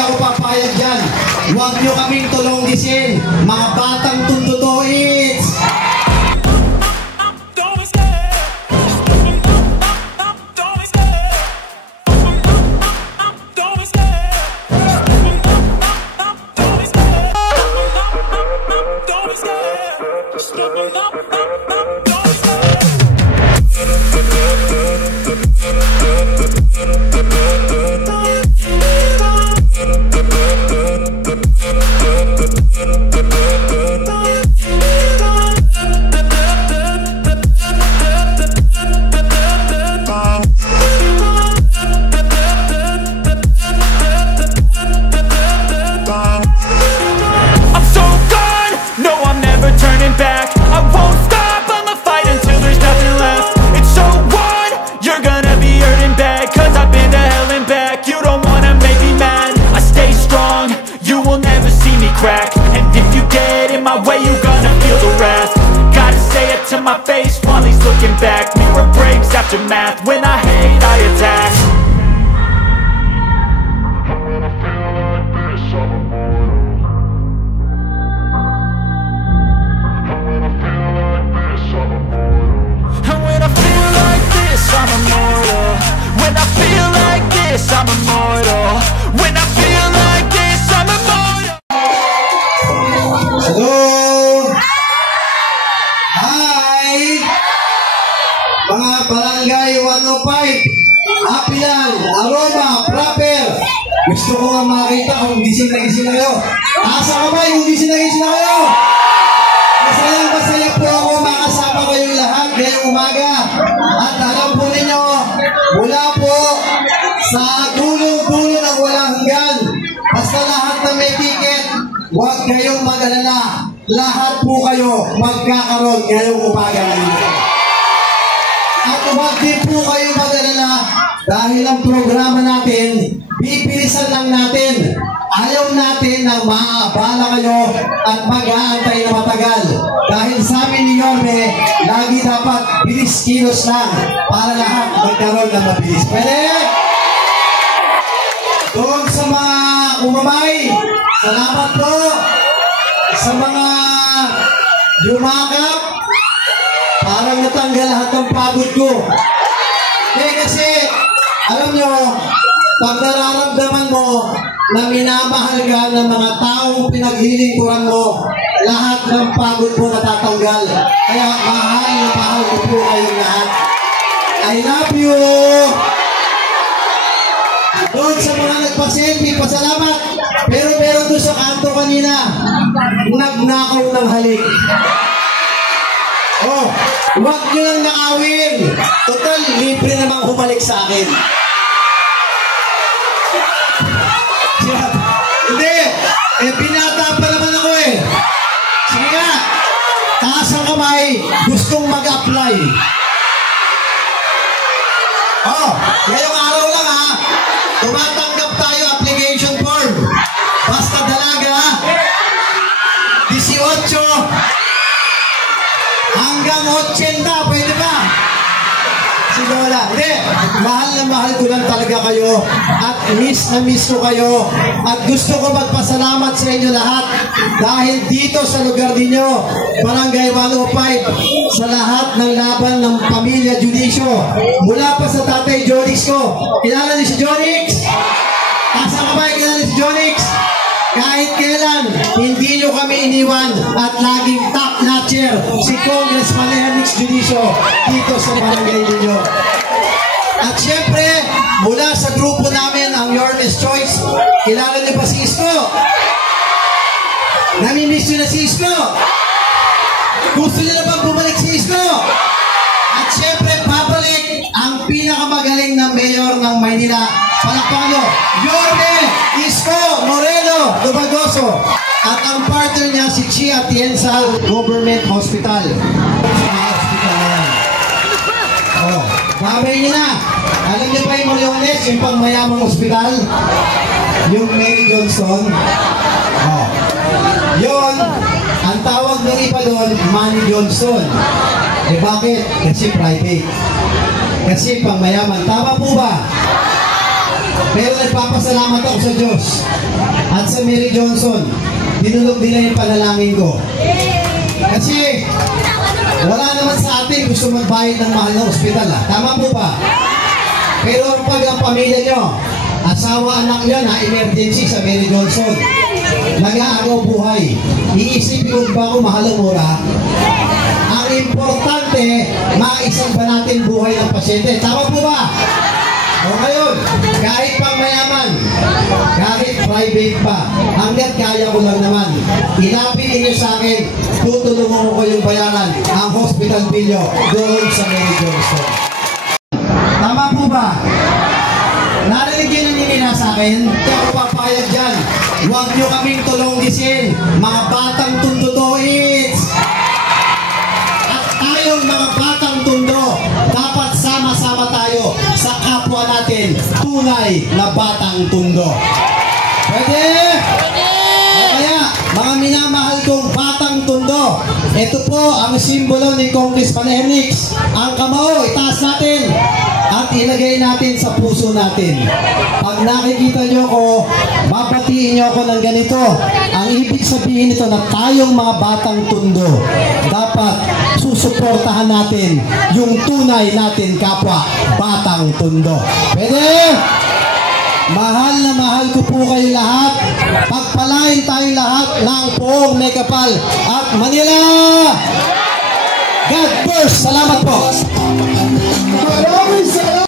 ako papayag dyan. Huwag nyo kaming tulonggisin, mga batang tuntutoits. Aftermath, when I hate, I attack. And when I feel like this, I'm immortal. When I feel like this, I'm immortal. When I feel like this, I'm immortal. Hello! Hi! Mga Barangay 105, Apilan, Aroma, Proper. Gusto ko nga makita kung gising na kayo. Asa ka ba yung gising na kayo? Masaya po ako makasama kayong lahat ngayong umaga. At alam po ninyo, mula po sa dulo-dulo ng walang hanggan, basta lahat na may ticket, huwag kayong mag-alala. Lahat po kayo magkakaroon ngayong umaga. At huwag din po kayo mag-alala dahil ang programa natin, pipilisan lang natin. Ayaw natin na maabala kayo at mag-aantay na matagal. Dahil sabi ni Yorme, lagi dapat bilis-kilos lang para lahat magkaroon ng mabilis. Pwede? Doon sa mga umamay, salamat po. Sa mga yumakap, parang natanggal lahat ng pagod ko. Kasi, alam nyo, pag nararamdaman mo na minamahal ka ng mga taong pinaglilingkuran mo, lahat ng pagod mo natatanggal. Kaya mahal na mahal ko po kayong lahat. I love you! Doon sa mga nagpa-selfie, pasalamat. Pero meron doon sa kanto kanina, nagnakaw ng halik. Oh, huwag nyo lang nakawin. Total, libre namang humalik sa akin. Hindi, binata pa naman ako eh. Sige nga, taas ang kamay, gustong mag-apply. Oh, ngayong araw lang ha, tumatanggap tayo application form. Basta dalaga, 18 hanggang 80, pwede ba? Sige wala. Hindi, mahal na mahal ko lang talaga kayo at miss na miss ko kayo at gusto ko magpasalamat sa inyo lahat dahil dito sa lugar ninyo, Barangay 105, sa lahat ng laban ng pamilya Judicio, mula pa sa tatay Jonix ko. Kilala niyo si Jonix? Taas ang kamay, kilala niyo si Jonix? Kahit kailan, hindi nyo kami iniwan at laging top-notcher si Congressman Ernix Judicio dito sa barangay ninyo. At syempre, mula sa grupo namin, ang Yorme's Choice, kilala niyo pa si Isko? Namimiss nyo na si Isko? Gusto nyo na bang bumalik si Isko? At syempre, babalik ang pinakamagaling na mayor ng Maynila. Palakpakan nyo, Yorme Isko Moreno Dumagoso. At ang partner niya si Chia Atienza Government Hospital. Oh, babay niyo na. Alam niyo ba yung Moriones, yung pangmayamang hospital? Yung Mary Johnson. Oh. Yun, ang tawag ng iba doon, Manny Johnson. Eh bakit? Kasi private. Kasi pangmayaman. Tama po ba? Pero nagpapasalamat ako sa Diyos at sa Mary Johnson. Dinulog nila yung panalangin ko. Kasi wala naman sa atin gusto magbayad ng mahal na ospital. Tama po ba? Pero pag ang pamilya nyo, asawa, anak nyo na emergency sa Mary Johnson, nag-aagaw buhay, iisipin ko ba kung mahal o mura? Ang importante, maisang ba natin buhay ng pasyente? Tama po ba? O ngayon, kahit pang mayaman, kahit private pa, hanggat kaya ko lang naman, ilapit niyo sa akin, tutulungan ko yung bayaran ang hospital bill doon sa Mary Johnson. Tama po ba? Narinig yun ang hinina sa akin, kaya ako papayag dyan. Huwag nyo kaming tulonggisin, mga batang tundudoits. At tayong mga batang tundo, dapat sama-sama tayo sa kapwa natin, tunay na batang tundo. Pwede? Kaya, mga minamahal kong batang tundo, ito po ang simbolo ni Congressman Enix. Ang kamao, itaas natin at ilagay natin sa puso natin. Pag nakikita nyo ko, babatiin nyo ako ng ganito. Ang ibig sabihin nito na tayong mga batang tundo, dapat susuportahan natin yung tunay natin kapwa, batang tundo. Pwede? Mahal na mahal ko po kayo lahat. Pagpalain tayong lahat ng poong may kapal at Manila! God bless! Salamat po! Maraming salamat!